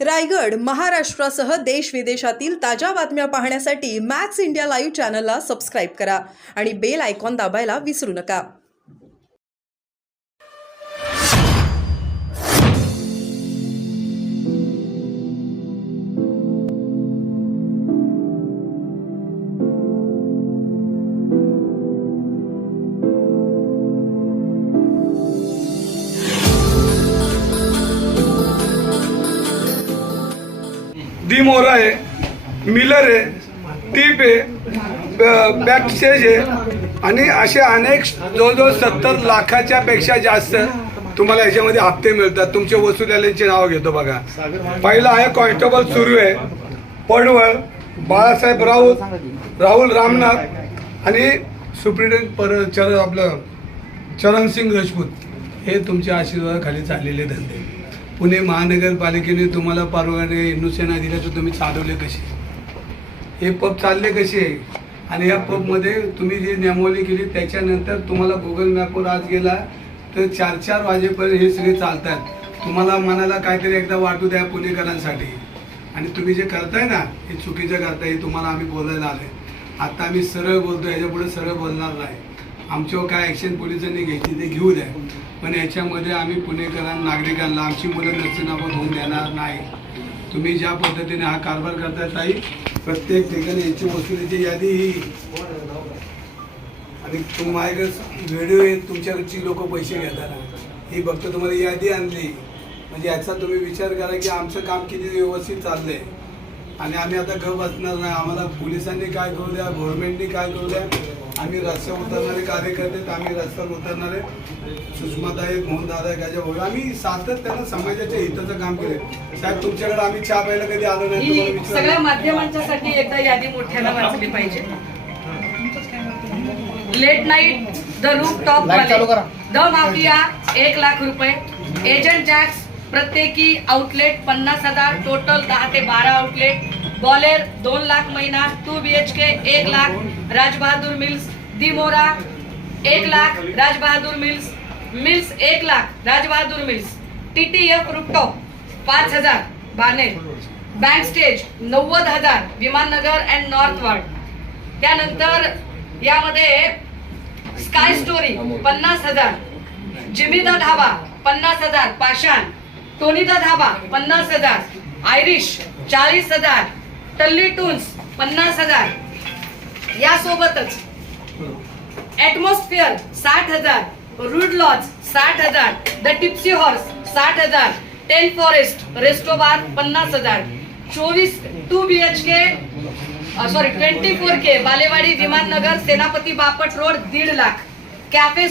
रायगड महाराष्ट्रासह देश विदेशातील ताज्या बातम्या पाहण्यासाठी मॅक्स इंडिया लाईव्ह चॅनलला सबस्क्राईब करा आणि बेल आयकॉन दाबायला विसरू नका. दी मोरा आहे, मिलर आहे, टीप आहे, बॅक स्टेज आहे आणि असे अनेक जवळजवळ 70 लाखाच्या पेक्षा जास्त तुम्हाला याच्यामध्ये हप्ते मिळतात. तुमचे वसुलीचे नाव घेतो बघा. पहिला आहे कॉन्स्टेबल सुरू आहे, पडवळ, बाळासाहेब राऊत, राहुल रामनाथ आणि सुप्रिटेंडेंट आपलं चरणसिंग राजपूत. हे तुमच्या आशीर्वादाखाली चाललेले धंदे. पुणे महानगरपालिकेने तुम्हाला परवाने हिंदुसेना दिल्या तर तुम्ही चालवले कसे, हे पब चालले कसे आणि या पबमध्ये तुम्ही जी नियमावली केली त्याच्यानंतर तुम्हाला गुगल मॅपवर आज गेला तर 4-4 वाजेपर्यंत हे सगळे चालतात. तुम्हाला मनाला काहीतरी एकदा वाटू द्या पुणेकरांसाठी. आणि तुम्ही जे करताय ना हे चुकीचं करताय, हे तुम्हाला आम्ही बोलायला आलोय. आता आम्ही सरळ बोलतो, याच्यापुढे सरळ बोलणार नाही. आमच्यावर काय ॲक्शन पोलिसांनी घ्यायची ते घेऊ द्या, पण याच्यामध्ये आम्ही पुणेकरांना नागरिकांना आमची मुलं नसनाबत होऊन देणार नाही. तुम्ही ज्या पद्धतीने हा कारभार करताय ताई, प्रत्येक ठिकाणी याची वसुलीची यादी ही आणि माझ्याकडे व्हिडिओ येत तुमच्याकडची लोक पैसे घेतात ही फक्त तुम्हाला यादी आणली म्हणजे याचा तुम्ही विचार करा की आमचं काम किती व्यवस्थित चाललंय. आणि आम्ही आता गप बसणार नाही. आम्हाला पोलिसांनी काय करू द्या, गव्हर्नमेंटनी काय करू द्या, आम्ही रस्त्यावर उतरणारे कार्यकर्ते, आम्ही रस्त्यावर उतरणारे सुषमाताई, मोहनदादा, गाजा भाऊ, आम्ही सातत्यानं समाजाच्या हिताचं काम केले. साहेब तुमच्याकडे आम्ही चहा प्यायला कधी आलो नाही. सगळ्या माध्यमांच्यासाठी एकदा यादी मोठ्यानं वाचली पाहिजे. Late night, the roof top वाले, द माफिया 1 लाख रुपये, एजंट जॅक्स प्रत्येकी आउटलेट 50,000, टोटल 10 ते 12 आउटलेट, बॉलेर 2 लाख महिना, 2 BHK 1 लाख, राजबहादूर मिल्स, दी मोरा 1 lakh, Rajbahadur mills, mills 1 lakh, Rajbahadur mills, TTF rooftop 5,000, Baner, bank stage 90,000, Vimannagar and north ward. त्यानंतर यामध्ये sky story 50,000, Jimmy da dhaba 50,000, Pashan, Tony da dhaba 50,000, Irish 40,000, Talli toons 50,000. यासोबतच atmosphere 60,000, rude lodge 60,000, the tipsy horse 60,000, 10 forest restobar 50,000, 2 BHK 24K Balewadi, Vimannagar, Senapati Bapat road 1.5 lakh, cafe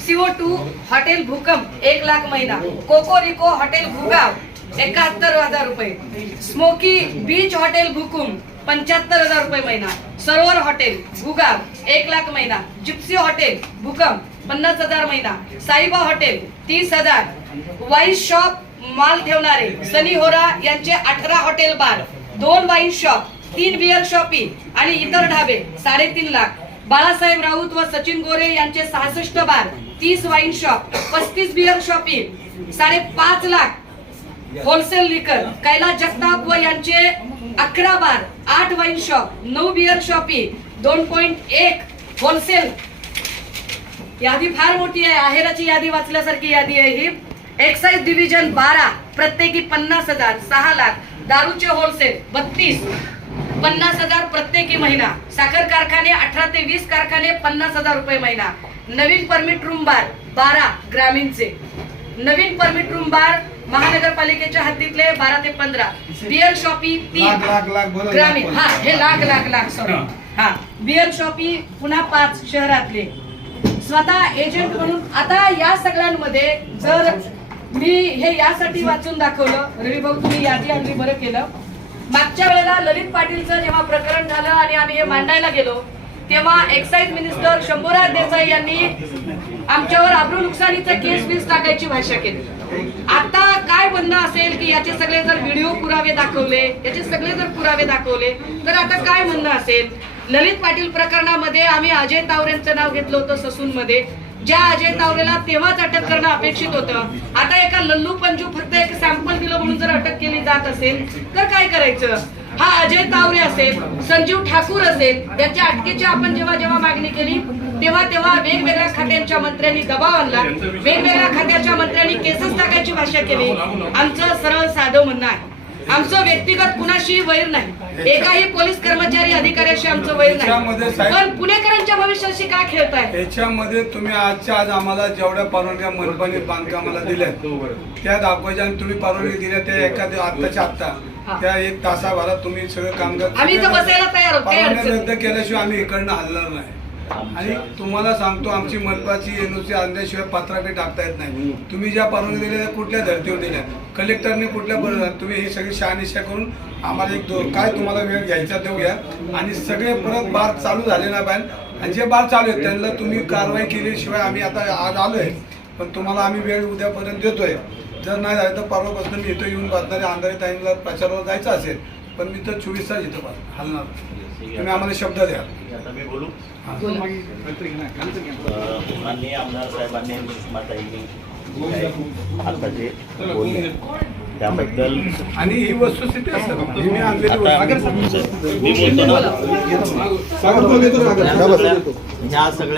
CO2 hotel भूकंप 1 लाख महिना, कोकोरिको hotel Bhugaon 71,000 रुपये, smoky beach hotel भूकुम 75,000 रुपये महिना, सरोवर hotel Bhugaon 1 lakh महिना, Gypsy hotel भूकंप 50,000 महिना, साईबा हॉटेल 30,000, वाईन शॉप माल ठेवणारे सनी होरा यांचे 18 hotel bar, 2 wine shop, 3 beer shoppe आणि इतर ढाबे 3.5 लाख, बाळासाहेब राऊत व सचिन गोरे यांचे 66 bar, 30 wine shop, 35 beer shoppe, 5.5 lakh, wholesale liquor, Kailas Jagtap व यांचे 11 bar, 8 wine shop, 9 beer shoppe, 2.1 wholesale. यादी फार मोठी आहे. आहेराची यादी वाचल्यासारखी यादी आहे ही. एक्साइज डिव्हिजन 12 प्रत्येकी 50,000, 6 लाख, दारूचे होलसेल 32, 50,000 प्रत्येकी महिना, साखर कारखाने 18 ते 20 कारखाने 50,000 रुपये महिना, नवीन परमिट रूम बार 12 ग्रामीणचे, नवीन परमिट रूम बार महानगरपालिकेच्या हद्दीतले 12 ते 15, बिअर शॉपी 3 ग्रामीण, हा हे लाख सॉरी, हा बिअर शॉपी पुन्हा 5 शहरातले. स्वतः एजंट म्हणून आता या सगळ्यांमध्ये जर मी हे यासाठी वाचून दाखवलं, रवी भाऊ तुम्ही यादी आणली, बरं केलं. मागच्या वेळेला ललित पाटीलचं जेव्हा प्रकरण झालं आणि आम्ही हे मांडायला गेलो तेव्हा एक्साइज मिनिस्टर शंभूराज देसाई यांनी आमच्यावर आब्रू नुकसानीचं केस टाकायची भाषा केली. आता काय म्हणणं असेल की याचे सगळे जर व्हिडिओ पुरावे दाखवले, याचे सगळे जर पुरावे दाखवले तर आता काय म्हणणं असेल. ललित पाटील प्रकरणामध्ये आम्ही अजय तावरेंचं नाव घेतलं होतं ससूनमध्ये, ज्या अजय तावरेला तेव्हाच अटक करणं अपेक्षित होतं. आता एका लल्लू पंजू फक्त एक सॅम्पल दिलं म्हणून जर अटक केली जात असेल तर काय करायचं? हा अजय तावरे असेल, संजीव ठाकूर असेल, याच्या अटकेची आपण जेव्हा जेव्हा मागणी केली तेव्हा तेव्हा वेगवेगळ्या खात्यांच्या मंत्र्यांनी दबाव आणला, वेगवेगळ्या खात्याच्या मंत्र्यांनी केसच टाकायची भाषा केली. आमचं सरळ साधं म्हणणं आहे, आमचं व्यक्तिगत कुणाशी वैर नाही, एकाही पोलीस कर्मचारी अधिकाऱ्याशी आमचं वैर त्याच्यामध्ये नाही, साहेब- पण पुणेकरांच्या भविष्याशी काय खेळताय? याच्यामध्ये तुम्ही आजच्या आज आम्हाला जेवढ्या परवानग्या मनपाने बांधकामाला दिल्या त्या दाखवायच्या आणि तुम्ही परवानगी दिल्या त्या एखाद्या आत्ताच्या आत्ता त्या 1 तासाभरात तुम्ही सगळं कामगार आम्ही इथं बसायला तयार आहोत, काही परवानग्या अडचण रद्द केल्याशिवाय आम्ही इकडनं हलणार नाही. आणि तुम्हाला सांगतो आमची मनपाची एनओसी आणल्याशिवाय पत्राफी टाकता येत नाही. तुम्ही ज्या परवानगी दिल्या त्या कुठल्या धर्तीवर दिल्या, कलेक्टरने कुठल्या तुम्ही ही सगळी शहानिशा करून आम्हाला काय तुम्हाला वेळ घ्यायचा तो घ्या आणि सगळे परत बार चालू झाले ना पाहिजे आणि जे बार चालू आहेत त्यांना तुम्ही कारवाई केल्याशिवाय आम्ही आता आज आलोय, पण तुम्हाला आम्ही वेळ उद्यापर्यंत देतोय. जर नाही झालं तर परवापासून मी इथं येऊन बसणारे अंधारे टाईमला प्रचारावर जायचं असेल, पण मी तर 24 तास इथं हलणार. तुम्ही आम्हाला शब्द द्या. आता मी बोलू. बोला. माननीय आमदार साहेबांनी आणि सुषमाताईंनी आता जे बोलले त्याबद्दल आणि ही वस्तुस्थिती असेल मी आणलेली आता वस्तू. मी बोलतो ना, ह्या सगळ्या